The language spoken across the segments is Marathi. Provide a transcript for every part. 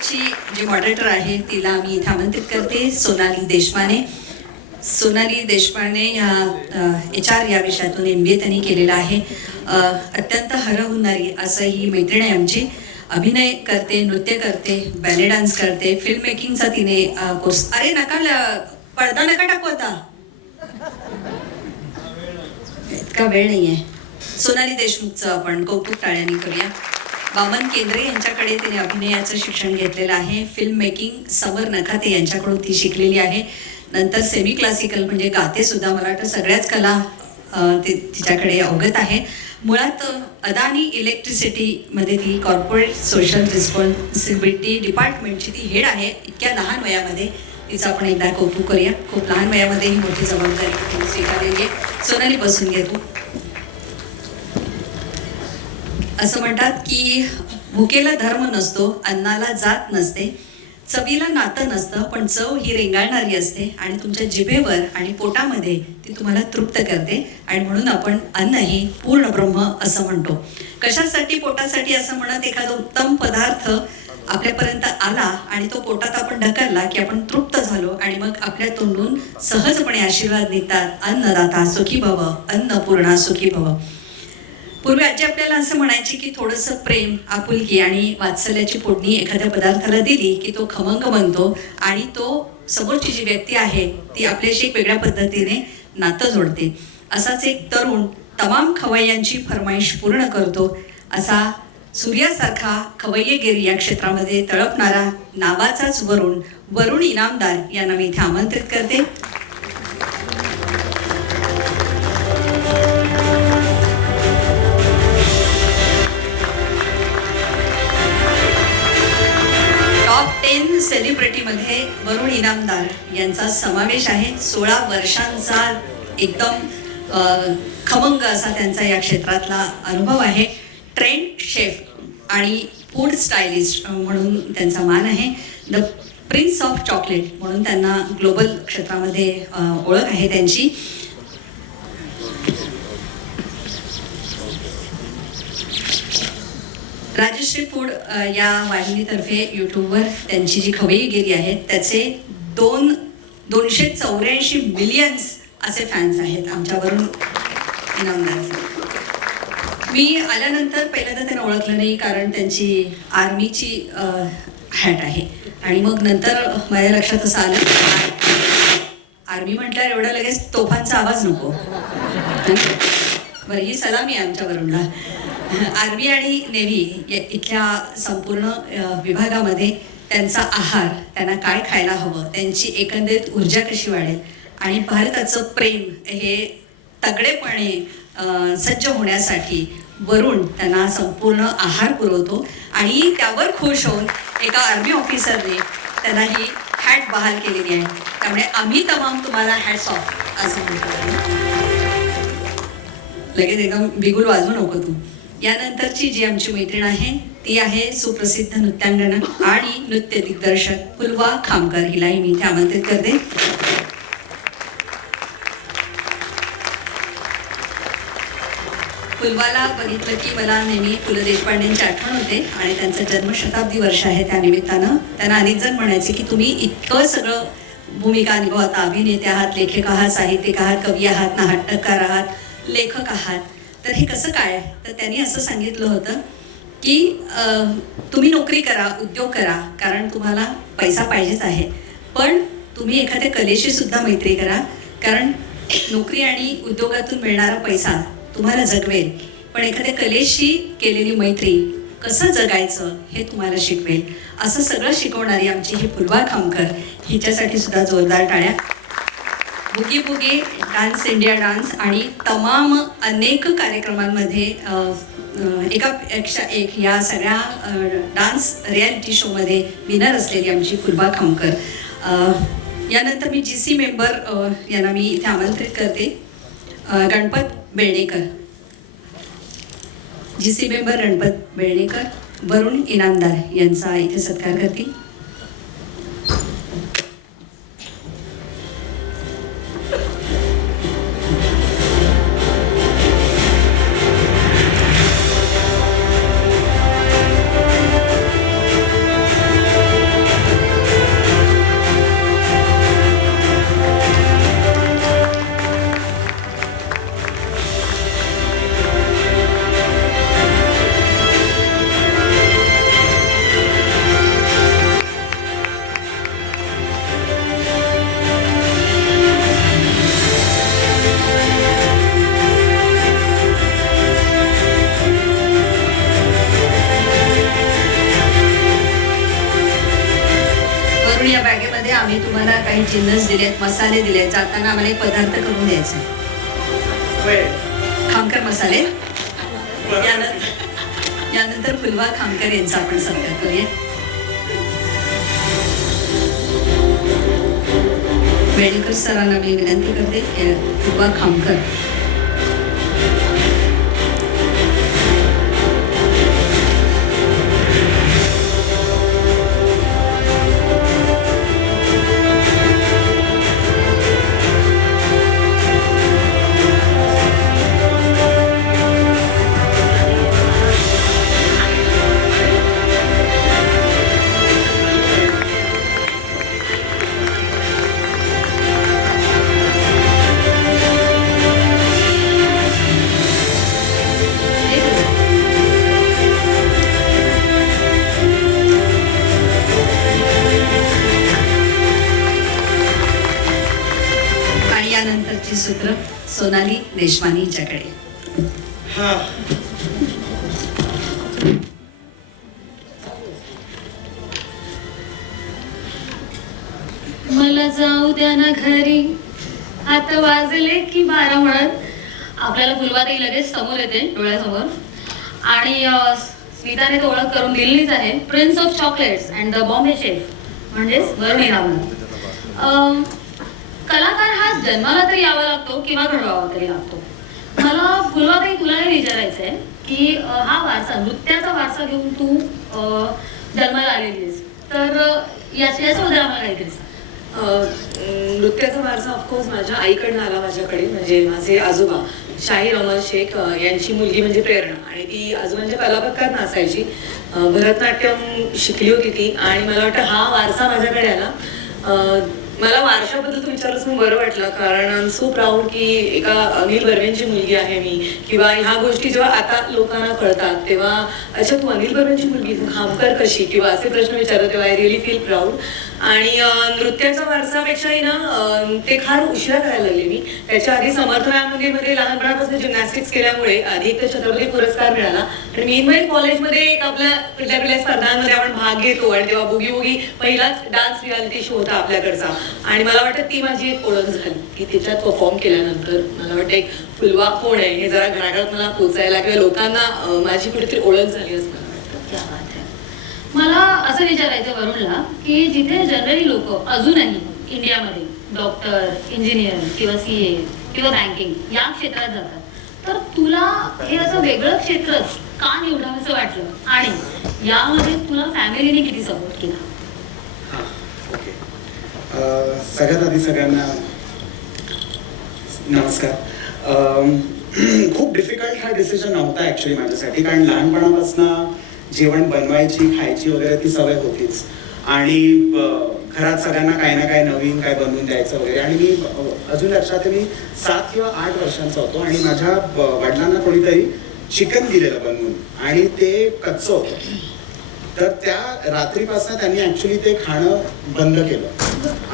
यानंतरची जी मॉडरेटर आहे तिला मी इथे आमंत्रित करते, सोनाली देशपांडे. सोनाली देशपांडे ह्या HR या विषयातून MBA त्यांनी केलेला आहे. अत्यंत हरहुन्नरी असं ही मैत्रीण आहे आमची. अभिनय करते, नृत्य करते, बॅले डान्स करते, फिल्म मेकिंगचा तिने कोर्स. अरे नका पडदा नका टाकू आता, इतका वेळ नाही आहे. सोनाली देशमुखचं आपण कौतुक टाळ्यांनी करूया. वामन केंद्रे यांच्याकडे तिने अभिनयाचं शिक्षण घेतलेलं आहे. फिल्म मेकिंग समर नखाते यांच्याकडून ती शिकलेली आहे. नंतर सेमी क्लासिकल म्हणजे गाते सुद्धा, मला वाटतं सगळ्याच कला तिच्याकडे अवगत आहे. मुळात अदानी इलेक्ट्रिसिटीमध्ये ती कॉर्पोरेट सोशल रिस्पॉन्सिबिलिटी डिपार्टमेंटची ती हेड आहे. इतक्या लहान वयामध्ये तिचं आपण एकदा कौतुक करूया. खूप लहान वयामध्ये ही मोठी जबाबदारी तिने स्वीकारलेली आहे. सोनाली बसून घेतो. असं म्हणतात की भुकेला धर्म नसतो, अन्नाला जात नसते, चवीला नातं नसतं, पण चव ही रेंगाळणारी असते आणि तुमच्या जिभेवर आणि पोटामध्ये ती तुम्हाला तृप्त करते. आणि म्हणून आपण अन्न हे पूर्ण ब्रह्म असं म्हणतो. कशासाठी? पोटासाठी असं म्हणत एखादा उत्तम पदार्थ आपल्यापर्यंत आला आणि तो पोटात आपण ढकलला की आपण तृप्त झालो आणि मग आपल्या तोंडून सहजपणे आशीर्वाद निघतात. अन्नदाता सुखी भव, अन्नपूर्णा सुखी भव. पूर्वी आजी आपल्याला असं म्हणायची की थोडंसं प्रेम, आपुलकी आणि वात्सल्याची फोडणी एखाद्या पदार्थाला दिली की तो खमंग बनतो आणि तो समोरची जी व्यक्ती आहे ती आपल्याशी एक वेगळ्या पद्धतीने नातं जोडते. असाच एक तरुण तमाम खवय्यांची फरमाईश पूर्ण करतो. असा सूर्यासारखा खवय्येगिरी या क्षेत्रामध्ये तळपणारा नावाचाच वरुण इनामदार यांना मी इथे आमंत्रित करते. टॉप 10 सेलिब्रिटीमध्ये वरुण इनामदार यांचा समावेश आहे. 16 वर्षांचा एकदम खमंग असा त्यांचा या क्षेत्रातला अनुभव आहे. ट्रेंड शेफ आणि फूड स्टायलिस्ट म्हणून त्यांचा मान आहे. द प्रिन्स ऑफ चॉकलेट म्हणून त्यांना ग्लोबल क्षेत्रामध्ये ओळख आहे त्यांची. राजश्री फूड या वाहिनीतर्फे यूट्यूबवर त्यांची जी खवय्येगिरी आहे त्याचे 284 मिलियन्स असे फॅन्स आहेत आमच्यावरून इनामदार. मी आल्यानंतर पहिल्यांदा त्यांना ओळखलं नाही कारण त्यांची आर्मीची हॅट आहे आणि मग नंतर माझ्या लक्षात असं आलं आर्मी म्हटल्यावर एवढा लगेच तोफांचा आवाज नको. बरं, ही सलामी आहे आमच्यावरूनला. आर्मी आणि नेव्ही इथल्या संपूर्ण विभागामध्ये त्यांचा आहार, त्यांना काय खायला हवं, त्यांची एकंदरीत ऊर्जा कशी वाढेल आणि भारताचं प्रेम हे तगडेपणे सज्ज होण्यासाठी वरुण त्यांना संपूर्ण आहार पुरवतो आणि त्यावर खुश होऊन एका आर्मी ऑफिसरने त्यांना ही हॅट बहाल केलेली आहे. त्यामुळे आम्ही तमाम तुम्हाला हॅट्स ऑफ असं म्हणतो. लगेच एकदम बिगुल वाजवू नको तू. यानंतरची जी आमची मैत्रीण आहे ती आहे सुप्रसिद्ध नृत्यांगना आणि नृत्य दिग्दर्शक फुलवा खामकर. हिलाही मी इथे आमंत्रित करते. फुलवाला बघितलं की मला नेहमी पु ल देशपांडेंची आठवण होते आणि त्यांचं जन्मशताब्दी वर्ष आहे. त्या निमित्तानं त्यांना अनेक जण म्हणायचे की तुम्ही इतकं सगळं भूमिका निभावता, अभिनेते आहात, लेखक आहात, साहित्यिक आहात, कवी आहात, नाटककार आहात, लेखक आहात, तर हे कसं काय? तर त्यांनी असं सांगितलं होतं की तुम्ही नोकरी करा, उद्योग करा, कारण तुम्हाला पैसा पाहिजेच आहे, पण तुम्ही एखाद्या कलेशी सुद्धा मैत्री करा, कारण नोकरी आणि उद्योगातून मिळणारा पैसा तुम्हाला जगवेल, पण एखाद्या कलेशी केलेली मैत्री कसं जगायचं हे तुम्हाला शिकवेल. असं सगळं शिकवणारी आमची ही फुलवा खामकर, हिच्यासाठी सुद्धा जोरदार टाळ्या. बुगी बुगी, डान्स इंडिया डान्स आणि तमाम अनेक कार्यक्रमांमध्ये एकापेक्षा एक या सगळ्या डान्स रियालिटी शोमध्ये विनर असलेली आमची फुलवा खामकर. यानंतर मी GC मेंबर यांना मी इथे आमंत्रित करते. गणपत बेळणेकर, GC मेंबर गणपत बेळणेकर वरुण इनामदार यांचा इथे सत्कार करतील. काही जिन्नस दिलेत, मसाले दिलेत, जाताना आम्हाला एक पदार्थ करून द्यायचा आहे. खामकर मसाले. यानंतर फुलवा खामकर यांचा आपण सत्कार करूया. वेणेकर सरांना मी विनंती करते, फुलवा खामकर. यानंतरची सूत्र सोनाली देशमानी हिच्याकडे. मला जाऊ द्या ना घरी, आता वाजले की 12 म्हणत आपल्याला फुलवाताई लगेच समोर येते डोळ्यासमोर. आणि स्मिताने तो ओळख करून दिलीच आहे. Prince of chocolates and the Bombay chef म्हणजेच वरुणी नावनं. कलाकार हा जन्माला तरी यावा लागतो किंवा घडवावा तरी लागतो. मला फुलवाताई तुला हे विचारायचं आहे की हा वारसा, नृत्याचा वारसा घेऊन तू जन्माला आलेलीस, तर याच्याबद्दल आम्हाला काहीतरी सांग. नृत्याचा वारसा ऑफकोर्स माझ्या आईकडनं आला माझ्याकडे. म्हणजे माझे आजोबा शाहीर अमर शेख यांची मुलगी म्हणजे प्रेरणा, आणि ती आजोबांच्या कलापथकात नाचायची. भरतनाट्यम शिकली होती ती, आणि मला वाटतं हा वारसा माझ्याकडे आला. मला वारशाबद्दल तू विचारलंस म्हणून बरं वाटलं, कारण आय एम सो प्राऊड की एका अनिल बर्वेंची मुलगी आहे मी. किंवा ह्या गोष्टी जेव्हा आता लोकांना कळतात तेव्हा अच्छा तू अनिल बर्वेंची मुलगी, तू खामकर कशी, किंवा असे प्रश्न विचारतात, तेव्हा आय रिअली फील प्राऊड. आणि नृत्याच्या वारसापेक्षाही ना ते फार उशिरा करायला लागले मी. त्याच्या आधी समर्थ मंदिरमध्ये लहानपणापासून जिमनॅस्टिक्स केल्यामुळे आधी एक तर छत्रपती पुरस्कार मिळाला, आणि मी कॉलेजमध्ये एक आपल्या कुठल्या स्पर्धांमध्ये आपण भाग घेतो, आणि तेव्हा बुगी बुगी पहिलाच डान्स रियालिटी शो होता आपल्याकडचा. आणि मला वाटतं ती माझी एक ओळख झाली की त्याच्यात परफॉर्म केल्यानंतर मला वाटतं एक फुलवा कोण आहे हे जरा घराघरात मला पोचायला किंवा लोकांना माझी कुठेतरी ओळख झाली असं मला वाटतं. मला असं विचारायचं वरुणला की जिथे जनरली लोक अजूनही इंडियामध्ये डॉक्टर, इंजिनियर किंवा CA किंवा बँकिंग या क्षेत्रात जातात, तर तुला हे असं वेगळं क्षेत्रच का निवडावंसं वाटलं, आणि यामध्ये तुला फॅमिलीने किती सपोर्ट केला? सगळ्यात आधी सगळ्यांना नमस्कार. खूप डिफिकल्ट हा डिसिजन नव्हता ॲक्च्युली माझ्यासाठी, कारण लहानपणापासून जेवण बनवायची, खायची वगैरे ती सवय होतीच, आणि घरात सगळ्यांना काही ना काही नवीन काय बनवून द्यायचं वगैरे. आणि मी अजून लक्षात आहे, मी 7 किंवा 8 वर्षांचा होतो, आणि माझ्या वडिलांना कोणीतरी चिकन दिलेलं बनवून, आणि ते कच्चं होतं. तर त्या रात्रीपासून त्यांनी ॲक्च्युली ते खाणं बंद केलं,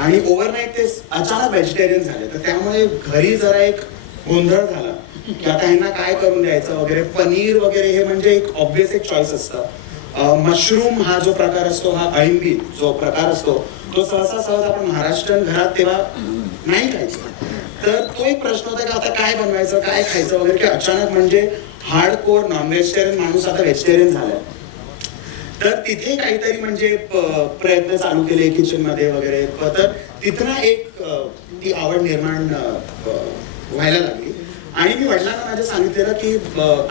आणि ओव्हरनाईट ते अचानक व्हेजिटेरियन झाले. तर त्यामुळे घरी जरा एक गोंधळ झाला की आता ह्यांना काय करून द्यायचं वगैरे. पनीर वगैरे हे म्हणजे एक ऑब्वियस एक चॉईस असतं. मशरूम हा जो प्रकार असतो, हा अळिंबी जो प्रकार असतो, तो सहज आपण महाराष्ट्रीयन घरात तेव्हा नाही खायचं. तर तो एक प्रश्न होता की आता काय बनवायचं, काय खायचं वगैरे, की अचानक म्हणजे हार्डकोर नॉन व्हेजिटेरियन माणूस आता व्हेजिटेरियन झालाय. तर तिथे काहीतरी म्हणजे प्रयत्न चालू केले किचनमध्ये वगैरे. तर तिथनं एक ती आवड निर्माण व्हायला लागली. आणि मी वडिलांना माझ्या सांगितलेलं की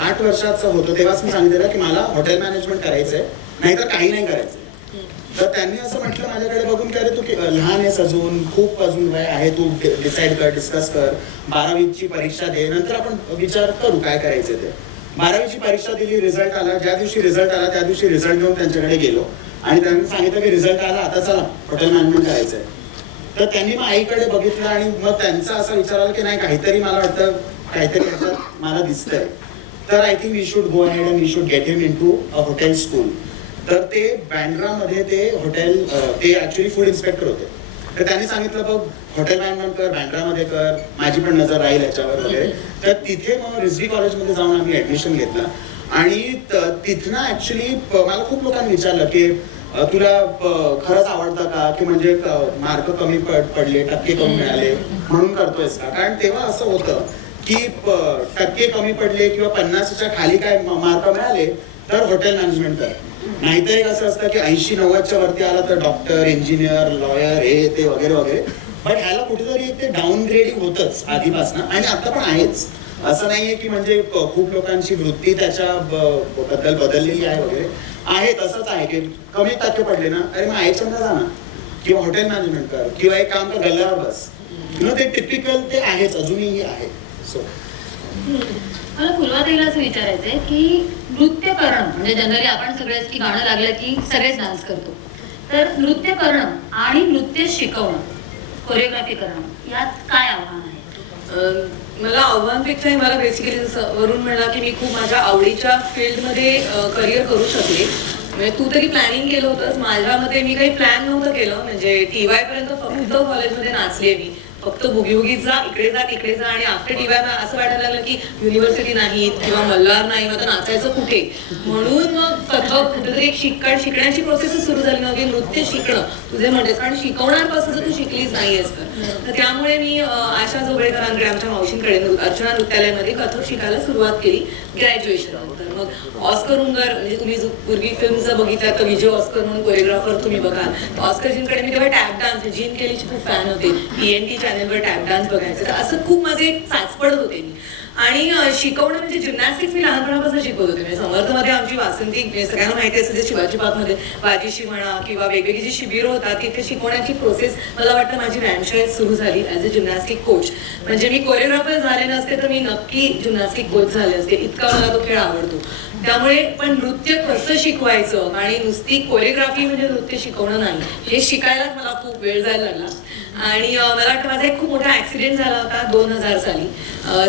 8 वर्षाचं होतं तेव्हाच मी सांगितलेलं की मला हॉटेल मॅनेजमेंट करायचंय, नाहीतर काही नाही करायचं. तर त्यांनी असं म्हटलं माझ्याकडे बघून की अरे तू लहान आहेस, अजून खूप अजून वय आहे, तू डिसाईड कर, डिस्कस कर, 12वीची परीक्षा दे, नंतर आपण विचार करू काय करायचं ते. 12वीची परीक्षा दिली, रिझल्ट आला. ज्या दिवशी रिझल्ट आला त्या दिवशी रिझल्ट घेऊन त्यांच्याकडे गेलो, आणि त्यांनी सांगितलं की रिझल्ट आला, आता चला हॉटेल मॅनेजमेंट करायचंय. तर त्यांनी मग आईकडे बघितलं, आणि मग त्यांचा असा विचार आला की नाही काहीतरी मला वाटतं काहीतरी ह्याच्यात मला दिसतंय. तर I think we should go ahead and we should get him into a hotel school. तर ते बँड्रामध्ये ते हॉटेल, ते ॲक्च्युली फूड इन्स्पेक्टर होते. तर त्यांनी सांगितलं बघ हॉटेल मॅनेजमेंट कर, बँड्रामध्ये कर, माझी पण नजर राहील याच्यावर वगैरे. तर तिथे मग रिझवी कॉलेजमध्ये जाऊन आम्ही ॲडमिशन घेतलं. आणि तिथनं ॲक्च्युली मला खूप लोकांनी विचारलं की तुला खरंच आवडतं का, की म्हणजे मार्क कमी पडले, टक्के कमी मिळाले म्हणून करतोयस का? कारण तेव्हा असं होतं की टक्के कमी पडले किंवा 50च्या खाली काय मार्क मिळाले तर हॉटेल मॅनेजमेंट कर. नाहीतर एक असं असतं की 80-90च्या वरती आला तर डॉक्टर, इंजिनियर, लॉयर हे ते वगैरे वगैरे. बट ह्याला कुठेतरी ते डाऊनग्रेडिंग होतच आधीपासून आणि आता पण आहेच. असं नाहीये की म्हणजे खूप लोकांची वृत्ती त्याच्या बद्दल बदललेली आहे वगैरे. आहे तसंच आहे की कमी टक्के पडले ना, अरे मग आयचंद्र जा ना, किंवा हॉटेल मॅनेजमेंट कर, किंवा एक काम कर गल्ल्यावर बस. ते टिपिकल ते आहेच, अजूनही आहे. सो मला फुलवाताईला असं विचारायचंय की नृत्य करणं म्हणजे जनरली आपण सगळेच की गाणं लागलं की सगळेच डान्स करतो, तर नृत्य करणं आणि नृत्य शिकवणं, कोरिओग्राफी करणं यात काय आव्हान आहे? मला आव्हानपेक्षाही मला बेसिकली जसं वरून म्हणला की मी खूप माझ्या आवडीच्या फील्डमध्ये करिअर करू शकले. म्हणजे तू तरी प्लॅनिंग केलं होतंस, माझ्या मते मी काही प्लॅन नव्हतं केलं. म्हणजे TY पर्यंत फक्त कॉलेजमध्ये नाचले मी, फक्त बुगी जा, इकडे जा तिकडे जा, आणि आफ्टर TY असं वाटायला लागलं की युनिव्हर्सिटी नाही किंवा मल्हार नाही, मग आता नाचायचं कुठे. म्हणून मग कथक कुठेतरी एक शिकण्याची प्रोसेस सुरू झाली नव्हती. नृत्य शिकणं तुझे म्हणतेस, कारण शिकवण्यापासून जर तू शिकलीच नाही तर त्यामुळे मी आशा जोगळेकरांकडे, आमच्या मावशींकडे अर्चना नृत्यालयामध्ये कथक शिकायला सुरुवात केली ग्रॅज्युएशन नंतर. मग ऑस्कर उंगर म्हणजे तुम्ही जो पूर्वी फिल्म जर बघितल्या तर विजय ऑस्कर म्हणून कोरिओग्राफर तुम्ही बघाल, ऑस्करजींकडे मी तेव्हा टॅप डान्स, जीन केलीची खूप फॅन होते, ENT चॅनलवर टॅप डान्स बघायचं. तर असं खूप माझे एक चाचपडत होते मी. आणि शिकवणं म्हणजे जिम्नॅस्टिक्स मी लहानपणापासून शिकवत होते. म्हणजे समर्थमध्ये आमची वासंती सगळ्यांना माहिती असेल, जे शिवाजी पार्कमध्ये वाजीशी म्हणा किंवा वेगवेगळी जी शिबिरं होतात तिथे शिकवण्याची प्रोसेस मला वाटतं माझी फ्रँचाईज सुरू झाली ॲज अ जिम्नॅस्टिक कोच. म्हणजे मी कोरिओग्राफर झाले नसते तर मी नक्की जिम्नॅस्टिक कोच झाले असते, इतका मला तो खेळ आवडतो. त्यामुळे पण नृत्य कसं शिकवायचं आणि नुसती कोरिओग्राफी म्हणजे नृत्य शिकवणं नाही, हे शिकायलाच मला खूप वेळ जायला लागला. आणि मला वाटतं माझा एक खूप मोठा ऍक्सिडेंट झाला होता 2000 साली.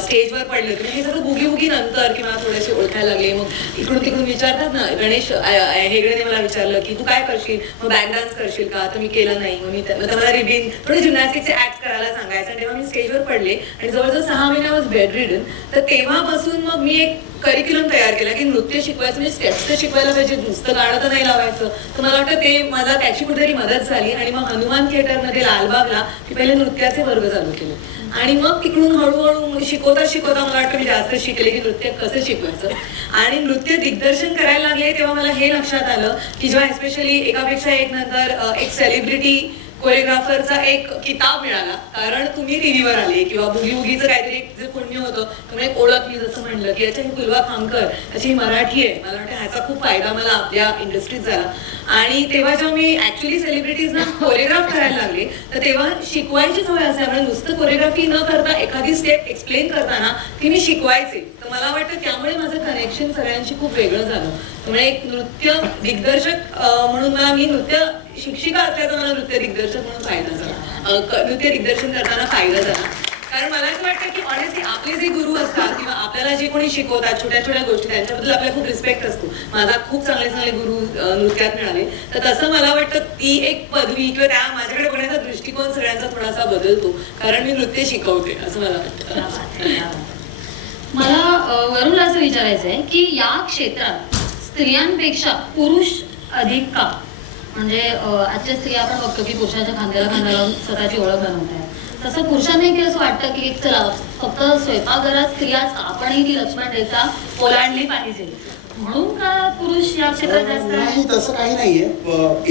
स्टेजवर पडले होते. हे सगळं बुगी नंतर की मला थोडेसे ओळखायला लागले. मग इकडून तिकडून विचारतात ना, गणेश हेगडेने मला विचारलं की तू काय करशील, मग बॅक डान्स करशील का, तर मी केलं नाही. मग मला रिबिन थोडे जिम्नॅस्टिकचे ऍक्ट करायला सांगायचं. आणि तेव्हा मी स्टेजवर पडले आणि जवळजवळ 6 महिने वॉज बेड रिडन. तर तेव्हापासून मग मी एक करिक्युलम तयार केला की नृत्य शिकवायचं म्हणजे स्टेप्स तर शिकवायला पाहिजे, नुसतं गाणं तर नाही लावायचं. तर मला वाटतं ते मला त्याची कुठेतरी मदत झाली. आणि मग हनुमान थिएटरमध्ये लालबागला की पहिले नृत्याचे वर्ग चालू केले. आणि मग तिकडून हळूहळू शिकवता मला वाटतं मी जास्त शिकले की नृत्य कसं शिकवायचं. आणि नृत्य दिग्दर्शन करायला लागले तेव्हा मला हे लक्षात आलं की जेव्हा स्पेशली एकापेक्षा एक नंतर एक सेलिब्रिटी कोरिओग्राफरचा एक किताब मिळाला, कारण तुम्ही टीव्हीवर आले किंवा बुगीचं काहीतरी जे पुण्य होतं, त्यामुळे एक ओळख, मी जसं म्हणलं की अच्छा ही फुलवा खामकर, त्याची ही मराठी आहे. मला वाटतं ह्याचा खूप फायदा मला आपल्या इंडस्ट्रीत झाला. आणि तेव्हा जेव्हा मी ऍक्च्युली सेलिब्रिटीजना कोरिओग्राफ करायला लागले तर तेव्हा शिकवायची सवय असल्यामुळे नुसतं कोरिओग्राफी न करता एखादी स्टेप एक्सप्लेन करताना ती मी शिकवायचे. तर मला वाटतं त्यामुळे माझं कनेक्शन सगळ्यांशी खूप वेगळं झालं. त्यामुळे एक नृत्य दिग्दर्शक म्हणून मला, मी नृत्य शिक्षिका असल्याचा मला नृत्य दिग्दर्शक म्हणून फायदा झाला, नृत्य दिग्दर्शन करताना फायदा झाला. कारण मला असं वाटतं की ऑनेस्टली आपले जे गुरु असतात किंवा आपल्याला जे कोणी शिकवतात छोट्या छोट्या गोष्टी, त्यांच्याबद्दल आपल्याला खूप रिस्पेक्ट असतो. माझा खूप चांगले गुरु नृत्यात मिळाले. तर तसं मला वाटतं ती एक पदवी किंवा त्या माझ्याकडे बघण्याचा दृष्टिकोन सगळ्यांचा थोडासा बदलतो, कारण मी नृत्य शिकवते असं मला वाटतं. मला वरून असं विचारायचं आहे की या क्षेत्रात स्त्रियांपेक्षा पुरुष अधिक का? म्हणजे आजच्या स्त्रिया आपण बघतो की पुरुषाच्या खांद्याला खांदा लावून स्वतःची ओळख बनवत आहे. तसं पुरुषांनाही की असं वाटतं की चला फक्त स्वयंपाकघरात स्त्रियाच का, आपणही ती लक्ष्मण रेखा ओलांडली पाहिजे, म्हणून का पुरुष या क्षेत्रात जास्त? नाही, तसं काही नाहीये.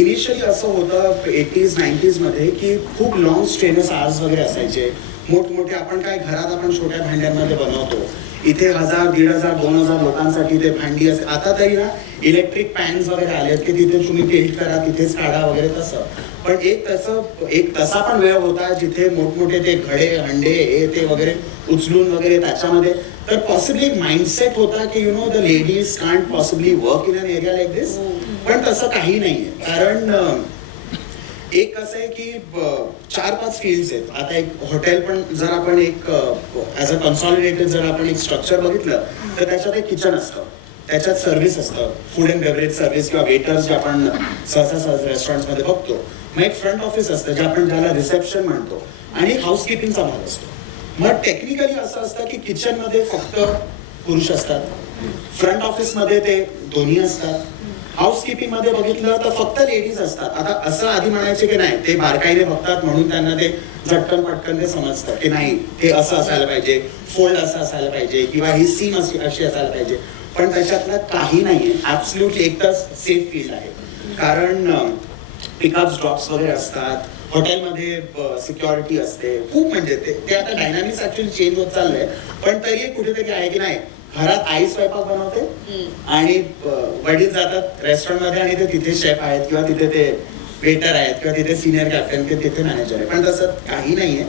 इनिशियली असं होतं 80s 90s मध्ये की खूप लॉंग स्ट्रेनस आर्स वगैरे असायचे, मोठमोठे. आपण काय घरात आपण छोट्या भांड्यांमध्ये बनवतो, इथे 1000, 1500, 2000 लोकांसाठी ते भांडी असते. आता तरी ना इलेक्ट्रिक पॅन्स वगैरे आलेत की तिथे तुम्ही टेस्ट करा, तिथेच काढा वगैरे तसं. पण एक तसा पण वेळ होता जिथे मोठमोठे ते घडे हंडे हे ते वगैरे उचलून वगैरे त्याच्यामध्ये, तर पॉसिबली एक माइंडसेट होता की the ladies can't possibly work in an area like this. पण तसं काही नाहीये. कारण एक असं आहे की 4-5 फील्ड्स आहेत. आता एक हॉटेल पण जर आपण एक ॲज अ कन्सॉलिडेटेड जर आपण एक स्ट्रक्चर बघितलं तर त्याच्यात एक किचन असतं, त्याच्यात सर्व्हिस असतं, फूड अँड बेवरेज सर्व्हिस किंवा वेटर्स जे आपण सहसा रेस्टॉरंट्समध्ये बघतो. मग एक फ्रंट ऑफिस असतं जे आपण ज्याला रिसेप्शन म्हणतो, आणि एक हाऊसकीपिंगचा भाग असतो. मग टेक्निकली असं असतं की किचनमध्ये फक्त पुरुष असतात, फ्रंट ऑफिसमध्ये ते दोन्ही असतात, हाऊसकीपिंग मध्ये बघितलं तर फक्त लेडीज असतात. आता असं आधी म्हणायचे की नाही ते बारकाईने बघतात म्हणून त्यांना ते झटकन पटकन ते समजतं की नाही ते असं असायला पाहिजे, फोल्ड असं असायला पाहिजे किंवा ही सीम अशी असायला पाहिजे. पण त्याच्यातलं काही नाहीये. ऍब्सल्युटली एक तर सेफ फील्ड आहे. कारण पिकअप्स ड्रॉप्स वगैरे असतात, हॉटेलमध्ये सिक्युरिटी असते, खूप म्हणजे ते आता डायनामिक्स ऍक्च्युअली चेंज होत चाललंय. पण तरी कुठेतरी आहे की नाही घरात आई स्वयंपाक बनवते आणि वडील जातात रेस्टॉरंटमध्ये आणि ते तिथे शेफ आहेत किंवा तिथे ते वेटर आहेत किंवा तिथे सिनियर कॅप्टन किंवा तिथे मॅनेजर आहे. पण तसं काही नाहीये.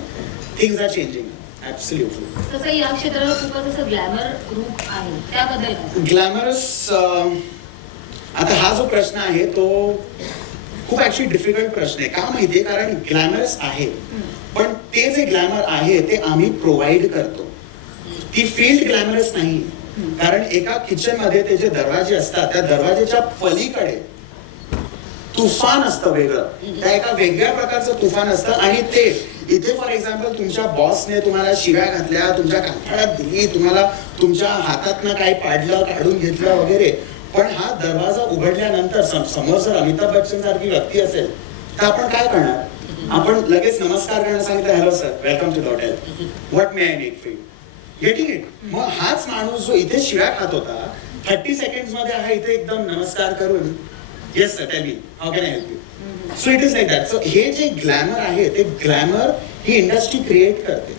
Things are changing absolutely. तसं या क्षेत्राला खूपच असं ग्लॅमर रूप आहे, त्याबद्दल काय? ग्लॅमरस आता हा जो प्रश्न आहे तो खूप ऍक्च्युअली डिफिकल्ट प्रश्न आहे. का माहितीये कारण ग्लॅमरस आहे पण ते जे ग्लॅमर आहे ते आम्ही प्रोव्हाइड करतो. ती फील्ड ग्लॅमरस नाही. कारण एका किचन मध्ये ते जे दरवाजे असतात त्या दरवाजेच्या पलीकडे तुफान असतं वेगळं. त्या एका वेगळ्या प्रकारचं तुफान असतं आणि ते इथे फॉर एक्झाम्पल तुमच्या बॉसने तुम्हाला शिव्या घातल्या, तुमच्या काठाळ्यात दिली, तुम्हाला तुमच्या हातातनं काही पाडलं, काढून घेतलं वगैरे. पण हा दरवाजा उघडल्यानंतर समोर जर अमिताभ बच्चन सारखी व्यक्ती असेल तर आपण काय करणार? आपण लगेच नमस्कार करणं सांगितलं, hello sir, welcome to the hotel, what may I make for you, getting it. मग हाच माणूस जो इथे शिव्या खात होता 30 सेकंड्स मध्ये हा इथे एकदम नमस्कार करून yes sir tell me how can I help you. So it is like that. So हे जे ग्लॅमर आहे ते ग्लॅमर ही इंडस्ट्री क्रिएट करते.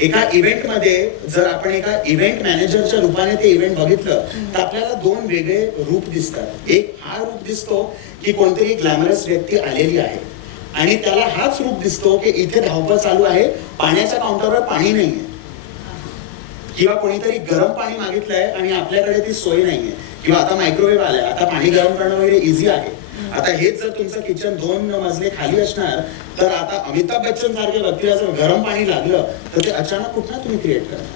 एका इव्हेंट मध्ये जर आपण एका इव्हेंट मॅनेजरच्या रूपाने ते इव्हेंट बघितलं तर आपल्याला दोन वेगळे रूप दिसतात. एक हा रूप दिसतो की कोणतरी ग्लॅमरस व्यक्ती आलेली आहे आणि त्याला हाच रूप दिसतो की इथे धावपळ चालू आहे, पाण्याच्या काउंटरवर पाणी नाहीये किंवा कोणीतरी गरम पाणी मागितलंय आणि आपल्याकडे ती सोय नाहीये किंवा आता मायक्रोवेव्ह आलाय, आता पाणी गरम करणं वगैरे इझी आहे. आता हेच जर तुमचं किचन 2 मजले खाली असणार तर आता अमिताभ बच्चन सारख्या व्यक्तीला जर गरम पाणी लागलं तर ते अचानक कुठनं तुम्ही क्रिएट करणार?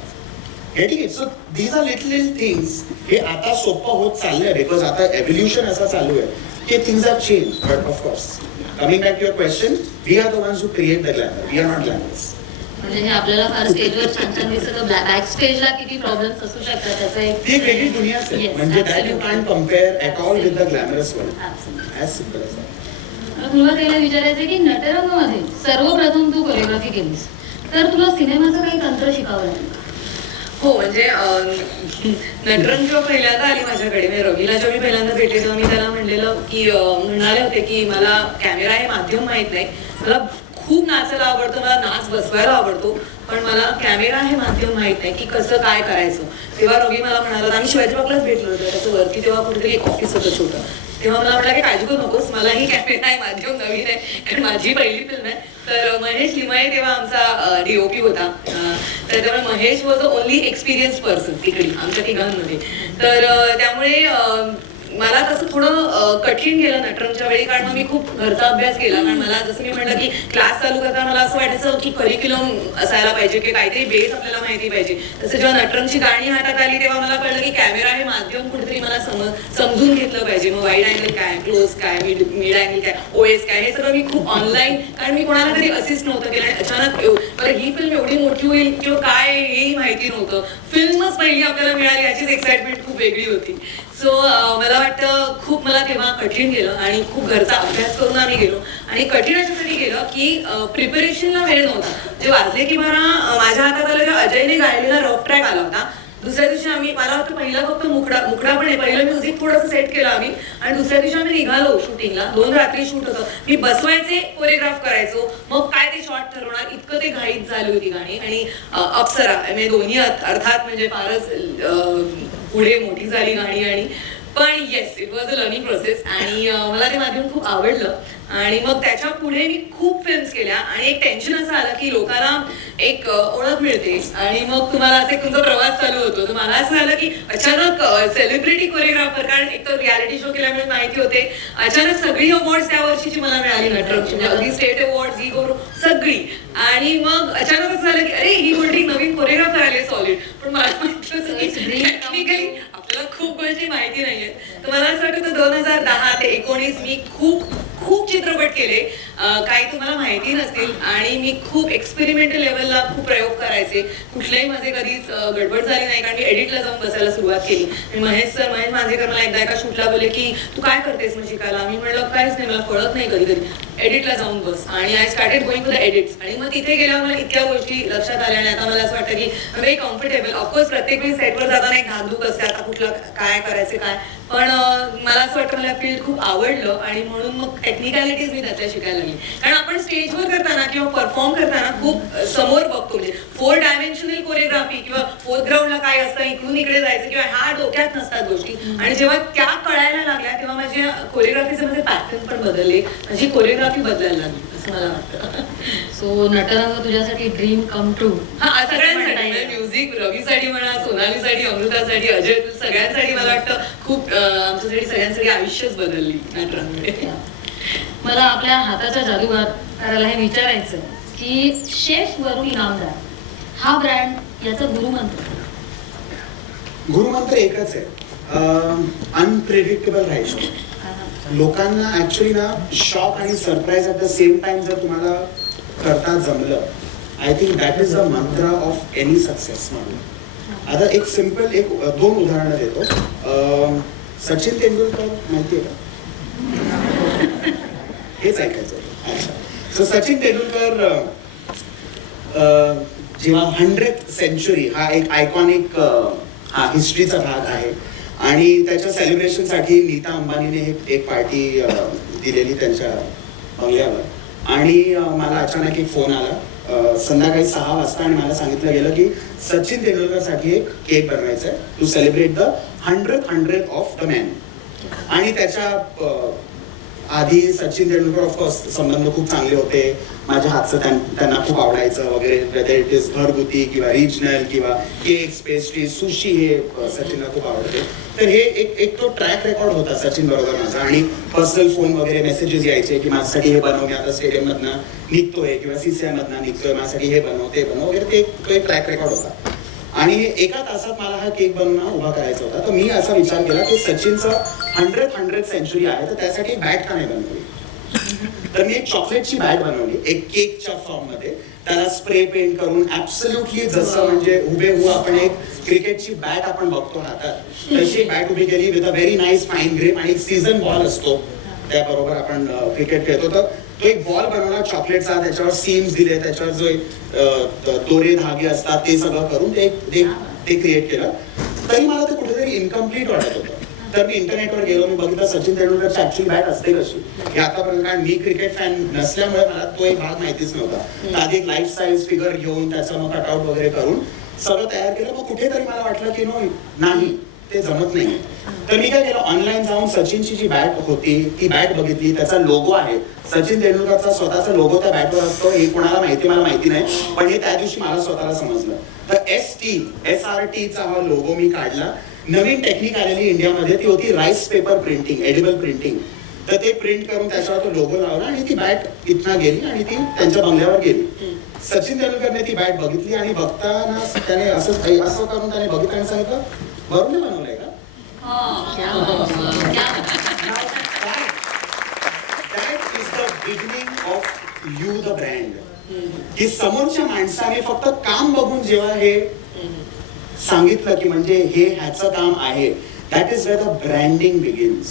हे ठीक आहे. So these are little things. हे आता सोपं होत चाललंय बिकॉज आता एव्होल्युशन असं चालू आहे की things are change. But of course coming back to your question, we are the ones who create the glamour, we are not glamorous. म्हणजे हे आपल्याला फार स्टेजवर छान छान दिसतं, बॅक स्टेजला किती प्रॉब्लेम्स असू शकतात त्याचा एक ती एक वेगळी दुनियाच आहे. Yes, म्हणजे that you absolutely. Can compare at all with the glamorous world. Absolutely. As simple as that. मला तुला त्याला विचारायचं की नटरंगामध्ये सर्वप्रथम तू कोरिओग्राफी केलीस तर तुला सिनेमाचं काही तंत्र शिकावं लागलं? हो म्हणजे नटरंग जेव्हा पहिल्यांदा आली माझ्याकडे, म्हणजे रवीला जेव्हा मी पहिल्यांदा भेटले तेव्हा मी त्याला म्हणलेलं की म्हणाले होते की मला कॅमेरा हे माध्यम माहीत नाही, मला खूप नाचायला आवडतं, मला नाच बसवायला आवडतो, पण मला कॅमेरा हे माध्यम माहीत नाही की कसं काय करायचं. तेव्हा रवी मला म्हणाला, आम्ही शिवाजी बागलाच भेटलो होतो त्याचं वरती, तेव्हा कुठेतरी एक ऑफिस होतं छोटं. तेव्हा मला म्हटलं की काळजी करू नकोस, मलाही कॅमेरा आहे माध्यम नवीन आहे कारण माझी पहिली फिल्म आहे. तर महेश लिमाये तेव्हा आमचा DOP होता. तर त्यामुळे Mahesh was a only experience person तिकडे आमच्या तिघांमध्ये. तर त्यामुळे मला तसं थोडं कठीण गेलं नटरंगच्या वेळी कारण मग मी खूप घरचा अभ्यास केला. कारण मला जसं मी म्हटलं की क्लास चालू करताना मला असं वाटायचं की करिक्युलम असायला पाहिजे की काहीतरी बेस आपल्याला माहिती पाहिजे. तसं जेव्हा नटरंगची गाणी हातात आली तेव्हा मला कळलं की कॅमेरा हे माध्यम कुठेतरी मला समजून घेतलं पाहिजे. मग वाईड अँगल काय, क्लोज काय, मिड अँगल काय, OS काय, हे सगळं मी खूप ऑनलाईन, कारण मी कोणाला कधी असिस्ट नव्हतं केलं आणि अचानक ही फिल्म एवढी मोठी होईल किंवा काय हेही माहिती नव्हतं. फिल्मच पहिली आपल्याला मिळाली याचीच एक्साइटमेंट खूप वेगळी होती. सो मला वाटतं खूप मला तेव्हा कठीण गेलं आणि खूप घरचा अभ्यास करून आम्ही गेलो. आणि कठीण अशासाठी गेलं की प्रिपरेशनला वेळ नव्हता. जे वाजले की मला माझ्या हातात आलं अजयने गायलेला रफ ट्रॅक आला होता. दुसऱ्या दिवशी आम्ही, मला वाटतं पहिला फक्त मुकडा पण आहे, पहिलं म्युझिक थोडंसं सेट केलं आम्ही आणि दुसऱ्या दिवशी आम्ही निघालो शूटिंगला. 2 रात्री शूट होतं. मी बसवायचे, कोरिओग्राफ करायचो, मग काय ते शॉर्ट ठरवणार, इतकं ते घाईत झाली होती गाणी. आणि अप्सरा म्हणजे दोन्ही अर्थात म्हणजे फारच पुढे मोठी झाली गाणी. आणि पण yes, it was a learning process आणि मला ते माध्यम खूप आवडलं. आणि मग त्याच्या पुढे मी खूप फिल्म्स केल्या आणि एक टेन्शन असं आलं की लोकांना एक ओळख मिळते आणि मग तुम्हाला असे तुमचा प्रवास चालू होतो. तर मला असं झालं की अचानक सेलिब्रिटी कोरिओग्राफर, कारण एक तर रियालिटी शो केल्यामुळे माहिती होते, अचानक सगळी अवॉर्ड्स त्या वर्षीची मला मिळाली नटरंगची, म्हणजे अगदी स्टेट अवॉर्ड, झी गौरव सगळी. आणि मग अचानक असं झालं की अरे ही गोष्टी नवीन कोरिओग्राफर आले सॉलिड, पण मला माहिती टेक्निकली आपल्याला खूप गोष्टी माहिती नाहीये. तर मला असं वाटतं 2010 ते 19 मी खूप खूप चित्रपट केले, काही तुम्हाला माहिती नसतील, आणि मी खूप एक्सपेरिमेंटल लेवलला खूप प्रयोग करायचे. कुठल्याही माझे कधीच गडबड झाली नाही, कारण मी एडिटला जाऊन बसायला सुरुवात केली. आणि महेश मांजरेकर मला एकदा एका शूटला बोलले की तू काय करतेस मग शिकायला. मी म्हटलं काहीच नाही, मला कळत नाही कधी कधी, एडिटला जाऊन बस. आणि I started going to the edits. आणि मग तिथे गेल्यावर मला इतक्या गोष्टी लक्षात आल्या. आणि आता मला असं वाटतं की व्हेरी कम्फर्टेबल. ऑफकोर्स प्रत्येक वेळी सेटवर जाताना एक धाकधूक असते, आता कुठलं काय करायचं काय. पण मला असं वाटतं मला फील्ड खूप आवडलं, आणि म्हणून मग टेक्निकॅलिटीज मी त्यातल्या शिकायला लागली. कारण आपण स्टेजवर करताना किंवा परफॉर्म करताना खूप समोर बघतो, म्हणजे 4 डायमेन्शनल कोरिओग्राफी किंवा फोरग्राऊंडला काय असतं, इकडून इकडे जायचं किंवा ह्या डोक्यात नसतात गोष्टी. आणि जेव्हा त्या कळायला लागल्या तेव्हा माझ्या कोरिओग्राफीचे माझे पॅटर्न पण बदलले, माझी कोरिओग्राफी बदलायला लागली असं मला वाटतं. सो नटरंग तुझ्यासाठी ड्रीम कम ट्रू. हा, सगळ्यांसाठी, म्युझिक रवीसाठी म्हणा, सोनालीसाठी, अमृतासाठी, अजय, सगळ्यांसाठी मला वाटतं खूप आमच्यासाठी सगळ्यांसाठी आयुष्यच बदलली नटरंगमध्ये. मला आपल्या हाताच्या जादूगाराला हे विचारायचं की शेफ वरून इनामदार हा ब्रँड याचा गुरुमंत्र एकच आहे, अनप्रेडिक्टेबल राहायचं. लोकांना ऍक्च्युली ना शॉक आणि surprise at the same time जर तुम्हाला करता जमलं, I think that is the मंत्र ऑफ एनी सक्सेस म्हणून. आता एक सिम्पल 2 उदाहरणं देतो. सचिन तेंडुलकर माहिती आहे का? हेच ऐकायचं. अच्छा, सो सचिन तेंडुलकर जेव्हा 100th सेंचुरी हा एक आयकॉनिक हा हिस्ट्रीचा भाग आहे, आणि त्याच्या सेलिब्रेशनसाठी नीता अंबानीने एक पार्टी दिलेली त्यांच्या बंगल्यावर. आणि मला अचानक एक फोन आला संध्याकाळी 6 वाजता, आणि मला सांगितलं गेलं की सचिन तेंडुलकरसाठी एक केक बनवायचा आहे to celebrate the 100th of the man. आणि त्याच्या आधी सचिन तेंडुलकर ऑफकोर्स संबंध खूप चांगले होते, माझ्या हातचं त्यांना खूप आवडायचं वगैरे, वेदर इट इज घरगुती किंवा रिजनल किंवा केक्स, पेस्ट्री, सुशी, हे सचिनला खूप आवडते. तर हे एक तो ट्रॅक रेकॉर्ड होता सचिन बरोबर माझा. आणि पर्सनल फोन वगैरे मेसेजेस यायचे की माझ्यासाठी हे बनव, मी आता स्टेडियममधनं निघतोय किंवा CCI मधनं निघतोय, माझ्यासाठी हे बनव ते बनव वगैरे. ते एक ट्रॅक रेकॉर्ड होता. आणि एका तासात मला हा केक बनवणं उभा करायचा होता. तर मी असा विचार केला की सचिनचं 100th सेंचुरी आहे, तर त्यासाठी एक बॅट का नाही बनवली. तर मी एक चॉकलेटची बॅट बनवली, एक केकच्या फॉर्म मध्ये. त्याला स्प्रे पेंट करून ऍब्सोल्युटली जसं म्हणजे हुबेहू आपण एक क्रिकेटची बॅट आपण बघतो हातात, तशी बॅट उभी केली with a very nice fine grip. आणि एक सीझन बॉल असतो, त्याबरोबर आपण क्रिकेट खेळतो. तर तो एक बॉल बनवला चॉकलेटचा, त्याच्यावर सीम्स दिले, त्याच्यावर जो दोरे धागे असतात ते सगळं करून ते क्रिएट केलं. तरी मला ते कुठेतरी इनकम्प्लीट वाटत होतं. तर मी इंटरनेटवर गेलो, मी बघितलं सचिन तेंडुलकरची ऍक्च्युअली बॅट असते कशी हे आतापर्यंत. कारण मी क्रिकेट फॅन नसल्यामुळे मला तो एक भाग माहितीच नव्हता. तर आधी एक लाईफ साईज फिगर घेऊन त्याचं मग कटआउट वगैरे करून सगळं तयार केलं. मग कुठेतरी मला वाटलं की नाही ते जमत नाही. तर मी काय केलं, ऑनलाईन जाऊन सचिनची जी बॅट होती ती बॅट बघितली. त्याचा लोगो आहे, सचिन तेंडुलकरचा स्वतःचा लोगो त्या बॅटवर असतो. हे कोणाला माहिती मला माहिती नाही, पण हे त्या दिवशी मला स्वतःला समजलं. तर SRT चा हा लोगो मी काढला. नवीन टेक्निक आलेली इंडियामध्ये, ती होती rice paper printing, edible printing. तर ते प्रिंट करून त्याच्यावर तो लोगो लावला, आणि ती बॅट इथनं गेली आणि ती त्यांच्या बंगल्यावर गेली. सचिन तेंडुलकरने ती बॅट बघितली, आणि बघताना त्याने असं करून त्याने बघितलं आणि सांगितलं, वरून बनवलंय का? That is the beginning of you the brand. की समोरच्या माणसाने फक्त काम बघून जेव्हा हे सांगितलं की म्हणजे हे ह्याचं काम आहे, that is where the branding begins.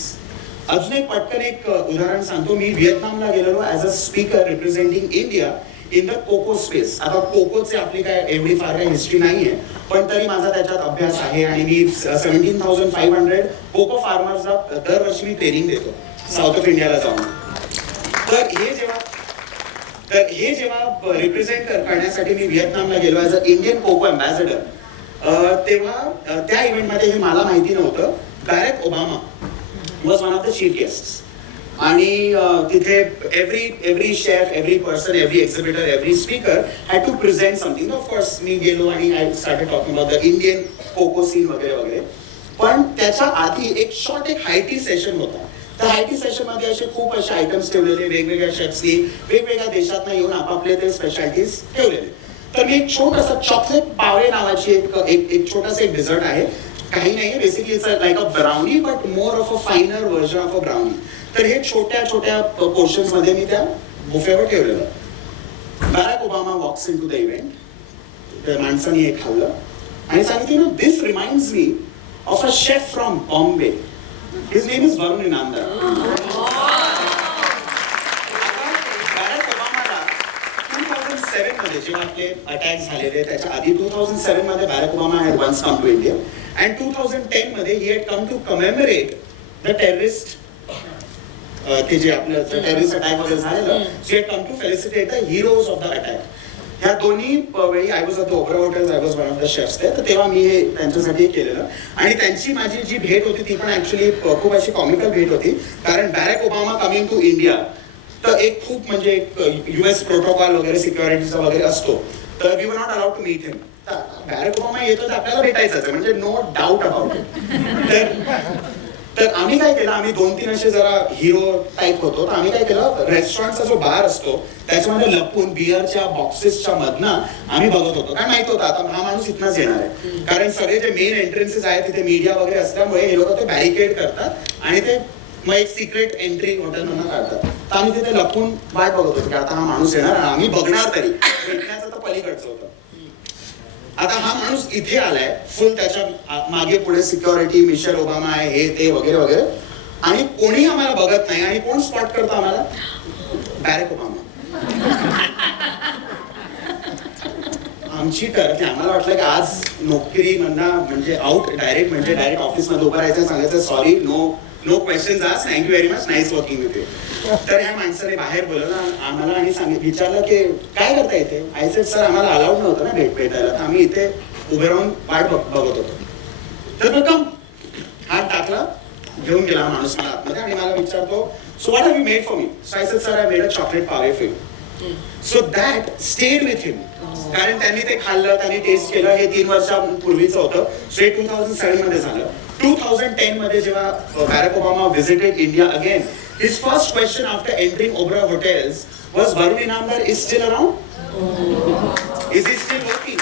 अजून एक पटकन एक उदाहरण सांगतो. मी व्हिएतनामला गेलेलो as a speaker representing India in the coco space. आता कोकोचे आपली काय एवढी फार काही हिस्ट्री नाहीये, पण तरी माझा त्याच्यात अभ्यास आहे. आणि मी 17,500 कोको फार्मर्सला दरवर्षी मी ट्रेनिंग देतो साऊथ ऑफ इंडियाला जाऊन. तर हे जेव्हा रिप्रेझेंट करण्यासाठी मी व्हिएतनामला गेलो as a Indian cocoa ambassador, तेव्हा त्या इव्हेंटमध्ये हे मला माहिती नव्हतं, Barack Obama was one of the chief guests. आणि तिथे every chef, every person, every exhibitor, every speaker had to present something. Of course मी गेलो आणि I started talking about the Indian cocoa scene वगैरे वगैरे. पण त्याच्या आधी एक शॉर्ट हायटी सेशन होता. त्या हायटी सेशनमध्ये खूप असे आयटम्स ठेवलेले, वेगवेगळ्या शेफ्सनी वेगवेगळ्या देशातनं येऊन आपापले ते स्पेशालिटीज ठेवलेले. तर मी एक छोटंसं चॉकलेट पावे नावाची एक छोटासा एक डेझर्ट आहे, काही नाही basically it's like a brownie but more of a फायनर version of a brownie. तर हे छोट्या छोट्या पोर्शन्स मध्ये मी त्या बुफेवर ठेवलेलं. Barack Obama walks into the event. त्या माणसाने हे खाल्लं आणि सांगितलं this reminds me of a chef from Bombay. His name is Varun Inamdar. Barack ओबामाला 2007 मध्ये जेव्हा आपले अटॅक झालेले त्याच्या आधी 2007 मध्ये Barack Obama had once come to India and 2010 मध्ये he had come to commemorate the terrorist ते जे आपलं टेररिस्ट अटॅक वगैरे झालेलं. She had come to felicitate the heroes of the attack. ह्या दोन्ही वेळी I was at the Oberoi hotels. I was one of the chefs ते. तर तेव्हा मी हे त्यांच्यासाठी केलेलं आणि त्यांची माझी जी भेट होती ती पण ऍक्च्युली खूप अशी कॉमिकल भेट होती. कारण बॅरक ओबामा कमिंग टू इंडिया तर एक खूप म्हणजे एक US प्रोटोकॉल वगैरे सिक्युरिटीचा वगैरे असतो. तर we were not allowed to meet him. Barack Obama येतो तर आपल्याला भेटायचंच आहे म्हणजे नो डाऊट अबाउट इट. तर आम्ही काय केलं, आम्ही 2-3 असे जरा हिरो टाईप होतो. तर आम्ही काय केलं, रेस्टॉरंटचा जो बार असतो त्याच्यामध्ये लपून बिअरच्या बॉक्सेसच्या मधनं आम्ही बघत होतो. काय माहित होतं आता हा माणूस इथनच येणार आहे. कारण सगळे जे मेन एंट्रन्सेस आहेत तिथे मीडिया वगैरे असल्यामुळे हे लोक ते बॅरिकेड करतात आणि ते मग एक सिक्रेट एंट्री हॉटेलमधनं काढतात. तर आम्ही तिथे लपून वाट बघत होतो की आता हा माणूस येणार आणि आम्ही बघणार तरी. भेटण्याचं तर पलीकडचं होतं. आता हा माणूस इथे आलाय फुल त्याच्या मागे पुढे सिक्युरिटी, मिशेल ओबामा आहे, हे ते वगैरे वगैरे आणि कोणी आम्हाला बघत नाही. आणि कोण स्पॉट करतो आम्हाला? बॅरक ओबामा. आमची टर्की. आम्हाला वाटलं की आज नोकरी म्हणजे आउट डायरेक्ट म्हणजे डायरेक्ट ऑफिसमध्ये उभं राहायचं, सांगायचं सॉरी, नो क्वेश्चन्स आज, thank you very much, nice working with you. तर ह्या माणसाने बाहेर बोलवलं आम्हाला आणि विचारलं की काय करता इथे. आय सेड सर आम्हाला अलाउड नव्हतं ना भेटायला, तर आम्ही इथे उभे राहून वाट बघत होतो. तर मग कम हात टाकला, घेऊन गेला माणूस मला आतमध्ये आणि मला विचारतो so what have you made for me. So I said sir I made a chocolate pave for you. So that stayed with him. कारण त्यांनी ते खाल्लं, त्यांनी टेस्ट केलं. हे 3 वर्षापूर्वीचं होतं. सो हे 2007 मध्ये झालं. 2010 मध्ये जेव्हा Barack Obama visited India again, his first question after entering Oberoi Hotels was, Varun Inamdar is still around? Is he still working?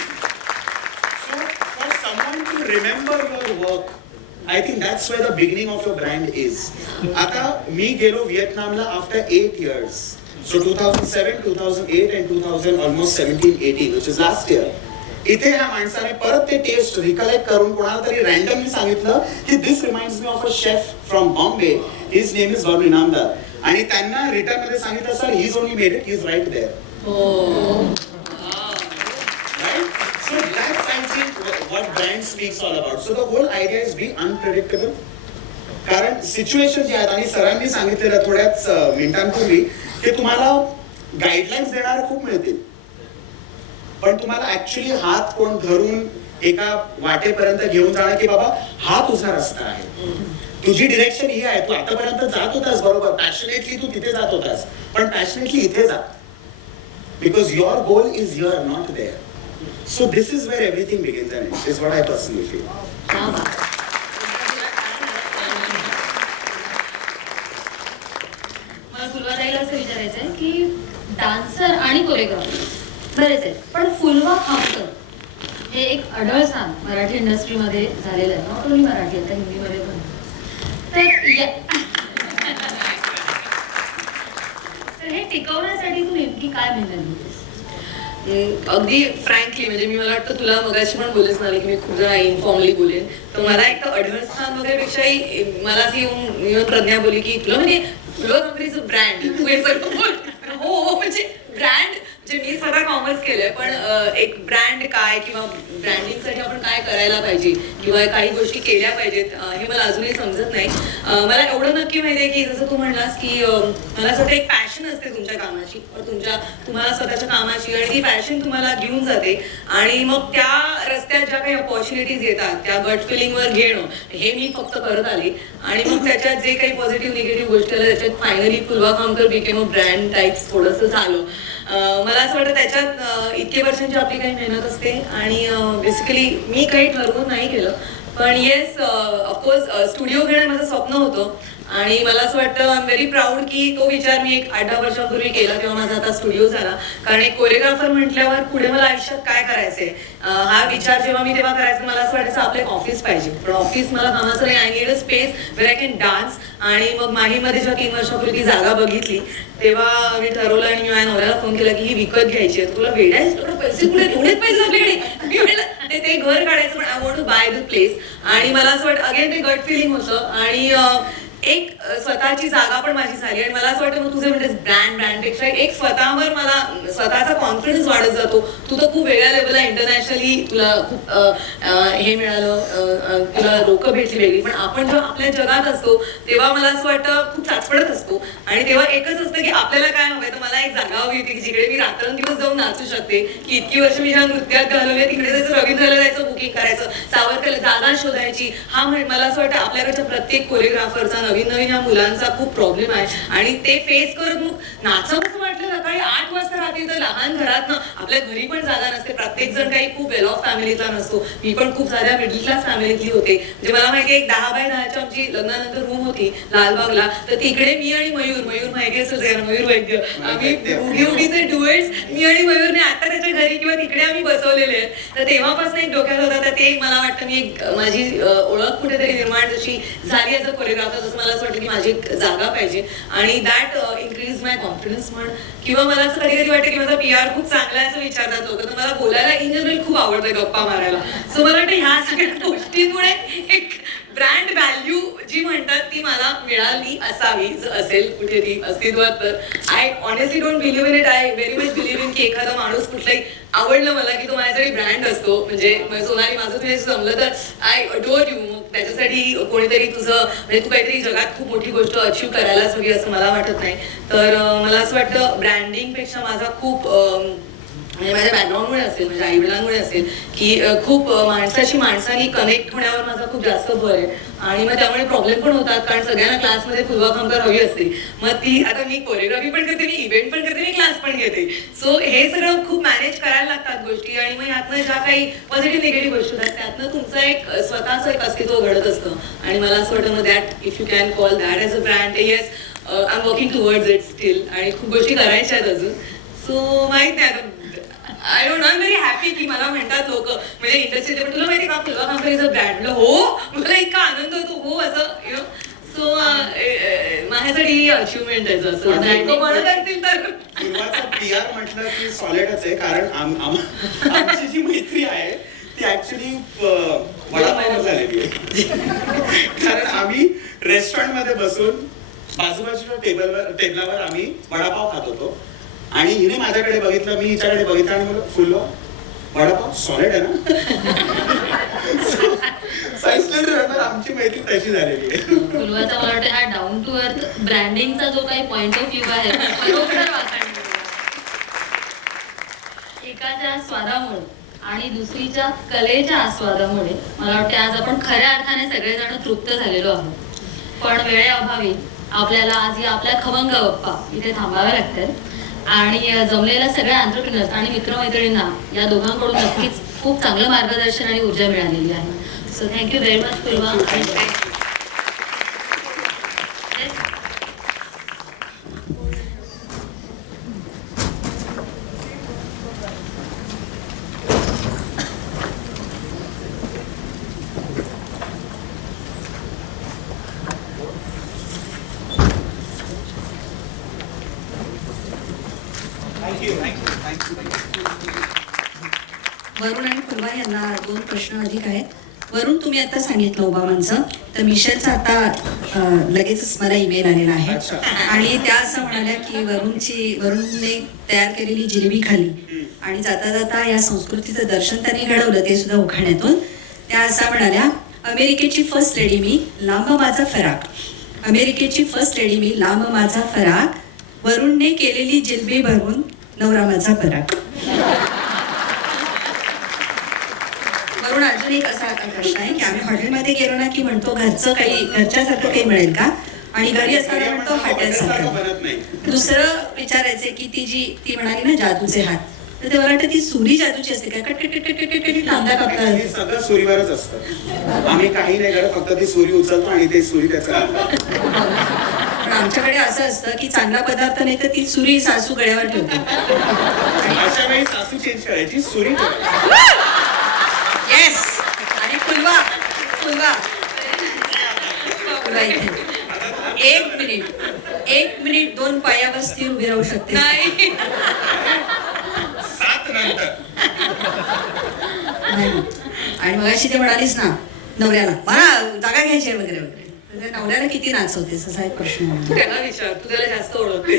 So for someone to remember your work, I think that's where the beginning of your brand is. आता मी गेलो व्हिएतनामला after 8 years. So 2007, 2008 and 2017-18, which is last year. इथे ह्या माणसाने परत ते टेस्ट रिकलेक्ट करून कोणाला तरी रँडमली सांगितलं की this reminds me of a chef from Bombay, his name is Varun Inamdar. आणि त्यांना रिटर्न मध्ये सांगितलं sir his only made it, he is right there. Right. So that's I think what brand speaks all about. So the whole idea is be unpredictable. कारण सिच्युएशन जे आहेत आणि सरांनी सांगितलेलं थोड्याच मिनिटांपूर्वी की तुम्हाला गाईडलाईन्स देणारे खूप मिळतील, पण तुम्हाला ऍक्च्युली हात कोण धरून एका वाटेपर्यंत घेऊन जाणं की बाबा हा तुझा रस्ता आहे, तुझी डिरेक्शन ही आहे, तू आतापर्यंत जात होतास बरोबर, पॅशनेटली तू तिथे जात होतास, पण पॅशनेटली इथे जा, because your goal is here not there. So this is where everything begins and ends, is what I personally feel. मला फुलवाताईला असं विचारायचं आहे की डान्सर आणि कोरिओग्राफर बरेच आहेत, पण फुलवा खामकर हे एक अढळ स्थान मराठी इंडस्ट्रीमध्ये झालेलं आहे. नॉट ओन्ली मराठी, आता हिंदीमध्ये पण. तर हे टिकवण्यासाठी तू नेमकी काय मेहनत घेतेस? अगदी फ्रँकली म्हणजे मला वाटतं तुला मगाशी पण बोलच नाही की मी खूप जरा इन्फॉर्मली बोलेन, तर मला एक तर अडव्हान्स वगैरे पेक्षाही मला अशी येऊन प्रज्ञा बोलली की तुला म्हणजे तुला कंपनीचं ब्रँड तू हे सगळं बोल. हो म्हणजे ब्रँड म्हणजे मी सगळं कॉमर्स केलंय, पण एक ब्रँड काय किंवा ब्रँडिंगसाठी आपण काय करायला पाहिजे किंवा काही गोष्टी केल्या पाहिजेत हे मला अजूनही समजत नाही. मला एवढं नक्की माहिती आहे की जसं तू म्हणलास की मला असं एक पॅशन असते तुमच्या कामाची, तुम्हाला स्वतःच्या कामाची, आणि ती पॅशन तुम्हाला घेऊन जाते आणि मग त्या रस्त्यात ज्या काही अपॉर्च्युनिटीज येतात त्या गट फिलिंगवर घेणं हे मी फक्त करत आले. आणि मग त्याच्यात जे काही पॉझिटिव्ह निगेटिव्ह गोष्टी आल्या त्याच्यात फायनली फुलवा Khamkar became a brand types थोडंसं झालं. मला असं वाटतं त्याच्यात इतके वर्षांची आपली काही मेहनत असते आणि बेसिकली मी काही ठरवून नाही केलं, पण येस ऑफकोर्स स्टुडिओ घेणं माझं स्वप्न होतं आणि मला असं वाटतं आय एम व्हेरी प्राऊड की तो विचार मी एक 8-10 वर्षापूर्वी केला तेव्हा माझा आता स्टुडिओ झाला. कारण एक कोरिओग्राफर म्हटल्यावर पुढे मला आयुष्यात काय करायचंय हा विचार जेव्हा मी तेव्हा करायचं मला असं वाटायचं आपलं एक ऑफिस पाहिजे. पण ऑफिस मला कामाचं नाही. I need a space wear I can dance. आणि मग माहीमध्ये जेव्हा 3 वर्षापूर्वी ती जागा बघितली तेव्हा मी ठरवलं आणि मी माझ्या नवऱ्याला फोन केला की ही विकत घ्यायची आहे. तुला वेळ आहे थोडं पैसे कुठे एवढेच पैसे आपल्याकडे मी म्हटलं ते घर काढायचं पण I want to buy the place. आणि मला असं वाटतं अगेन ते गट फिलिंग होतं आणि एक स्वतःची जागा पण माझी झाली. आणि मला असं वाटतं मग तुझे म्हणजे ब्रँडपेक्षा एक स्वतःवर मला स्वतःचा कॉन्फिडन्स वाढत जातो. तू तर खूप वेगळ्या लेवलला इंटरनॅशनली तुला खूप हे मिळालं तुला लोकं भेटली वेगळी. पण आपण जेव्हा आपल्या जगात असतो तेव्हा मला असं वाटतं खूप चाचपडत असतो आणि तेव्हा एकच असतं की आपल्याला काय हवंय. तर मला एक जागा हवी होती की जिकडे मी रात्रंदिवस जाऊन नाचू शकते. की इतकी वर्ष मी ज्या नृत्यात घालवले तिकडे जायचं रवींद्रला जायचं बुकिंग करायचं सावरकरला जागा शोधायची. हा मला असं वाटतं आपल्याकडच्या प्रत्येक कोरिओग्राफरचा नवीन ह्या मुलांचा खूप प्रॉब्लेम आहे आणि ते फेस करत मग नाचावं असं वाटलं सकाळी 8 वाजता राहते तर लहान घरात आपल्या घरी पण जागा नसते. प्रत्येक जण काही खूप वेल ऑफ फॅमिलीचा नसतो. मी पण खूप साध्या मिडल क्लास फॅमिलीतली होते. म्हणजे मला माहिती एक 10x10ची आमची लग्नानंतर रूम होती लालबागला. तर तिकडे मी आणि मयूर माहिती असेल मयूर वैद्य आम्ही उगीचे डुएट्स मी आणि मयूरने आता त्याच्या घरी किंवा तिकडे आम्ही बसवलेले आहेत. तर तेव्हापासून एक डोक्यात होता. तर ते मला वाटतं मी एक माझी ओळख कुठेतरी निर्माण जशी झाली ॲज अ कोरिओग्राफर तसं मला असं वाटतं की माझी एक जागा पाहिजे आणि दॅट इन्क्रीज माय कॉन्फिडन्स म्हण किंवा मला असं कधी कधी वाटतं की माझा PR खूप चांगला आहे असं विचारतात लोक. तर मला बोलायला इन जनरल खूप आवडतं गप्पा मारायला. सो मला वाटतं ह्या सगळ्या गोष्टींमुळे एक ब्रँड व्हॅल्यू जी म्हणतात ती मला मिळाली असावी असेल कुठेतरी अस्तित्वात. तर I honestly don't believe in it. I very much believe in की एखादा माणूस कुठलाही आवडलं मला की तो माझ्यासाठी ब्रँड असतो. म्हणजे सोनाली माझं तुझ्या जमलं तर आय अडोर यू. मग त्याच्यासाठी कोणीतरी तुझं म्हणजे तू काहीतरी जगात खूप मोठी गोष्ट अचीव्ह करायलाच हवी असं मला वाटत नाही. तर मला असं वाटतं ब्रँडिंगपेक्षा माझा खूप म्हणजे माझ्या बॅकग्राऊंडमुळे असेल माझ्या आईवडिलांमुळे असेल की खूप माणसानी कनेक्ट होण्यावर माझा खूप जास्त भर आहे. आणि मग त्यामुळे प्रॉब्लेम पण होतात कारण सगळ्यांना क्लासमध्ये फुलवा खामकर हवी असते. मग ती आता मी कोरिओग्राफी पण करते मी इव्हेंट पण करते मी क्लास पण घेते. सो हे सगळं खूप मॅनेज करायला लागतात गोष्टी. आणि मग यातनं ज्या काही पॉझिटिव्ह निगेटिव्ह गोष्टी होतात त्यातनं तुमचं एक स्वतःचं एक अस्तित्व घडत असतं. आणि मला असं वाटतं मग that if you can call that as a brand yes I am working towards it still. आणि खूप गोष्टी करायच्या आहेत अजून. सो माहित नाही I don't know. I am very happy की मला म्हणतात लोक म्हणजे इंडस्ट्रीचे पण तुला माहिती का फुलवा खामकर इज अ ब्रँड. हो मला इतका आनंद होतो हो असं यु नो. सो माझ्यासाठी अचिव्हमेंट आहे असं ब्रँड म्हणत असतील तर पूर्वाचा PR म्हटलं की सॉलिडच आहे. कारण आमची जी मैत्री आहे ती ऍक्च्युली वडापाव झालेली आहे. कारण आम्ही रेस्टॉरंटमध्ये बसून बाजूबाजूच्या टेबलावर आम्ही वडापाव खात होतो आणि हिने माझ्याकडे बघितलं मी हिच्याकडे बघितलं आणि मला फुलवा वडापाव सॉलिड आहे ना. आमची मैत्री तशी झालेली आहे. फुलवाचा मला वाटतं हा डाऊन टू अर्थ ब्रँडिंगचा जो काही पॉइंट ऑफ व्ह्यू आहे बरोबर वाखाणलेला. एकाच्या स्वादामुळे आणि दुसरीच्या कलेच्या आस्वादामुळे मला वाटतं आज आपण खऱ्या अर्थाने सगळेजण तृप्त झालेलो आहोत. पण वेळेअभावी आपल्याला आज या आपल्या खमंग गप्पा इथे थांबाव्या लागतात. आणि जमलेल्या सगळ्या एंटरप्रेन्योर्स आणि मित्रमैत्रिणींना या दोघांकडून नक्कीच खूप चांगलं मार्गदर्शन आणि ऊर्जा मिळालेली आहे. सो थँक्यू व्हेरी मच फुलवा. वरुण आणि फुलवा यांना 2 प्रश्न अधिक आहेत. वरुण तुम्ही आता सांगितलं ओबामांचं तर मिशेलचा आता लगेचच मला ईमेल आलेला आहे आणि त्या असं म्हणाल्या की वरुणने तयार केलेली जिलेबी खाल्ली आणि जाता जाता या संस्कृतीचं दर्शन त्यांनी घडवलं ते सुद्धा उखाण्यातून. त्या असं म्हणाल्या अमेरिकेची फर्स्ट लेडी मी लांब माझा फराक. अमेरिकेची फर्स्ट लेडी मी लांब माझा फराक. वरुणने केलेली जिलेबी भरवून नवरा माझा पराक. वरुण अजून एक असा प्रश्न आहे की आम्ही हॉटेलमध्ये गेलो ना की म्हणतो घरच्यासारखं काही मिळेल का आणि घरी असताना म्हणतो हॉटेलसारखं. दुसरं विचारायचंय की ती म्हणाली ना जादूचे हात तर ते मला वाटतं ती सुरी जादूची असते काय cut cut cut cut cut cut कांदा कापता Actually सगळं सुरीवरच असतं. आम्ही काही नाही करत, फक्त ती सुरी उचलतो आणि ते सुरी त्याचं काम करते. पण आमच्याकडे असं असतं की चांगला पदार्थ नाही तर ती सुरी सासू गळ्यावर ठेवते. अशा वेळी सासू चेंज करायची, सुरी येस आणि फुलवा फुलवा फुलवा इथे 1 मिनिट 2 पायावर स्थिर उभी राहू शकते. नाही 7 नंतर. नाही. आणि मगाशी ते म्हणालीस ना नवऱ्याला मला जागा घ्यायची आहे वगैरे वगैरे तर त्या नवऱ्याला किती नाचवतेस असा एक प्रश्न तू आहे. त्याला विचार, तू त्याला जास्त ओळखते.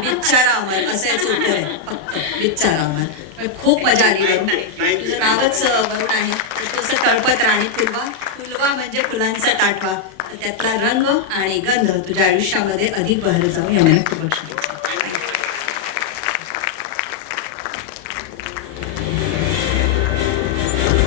बिचारा अमर असं याचं उत्तर आहे फक्त बिचारा अमर. पण खूप मजा आली वरून. तुझं नावच वरून आहे तर तुझं तळपत राणी फुलवा. फुलवा म्हणजे फुलांचा ताटवा. तर त्यातला रंग आणि गंध तुझ्या आयुष्यामध्ये अधिक बहरत जाऊ याने खूप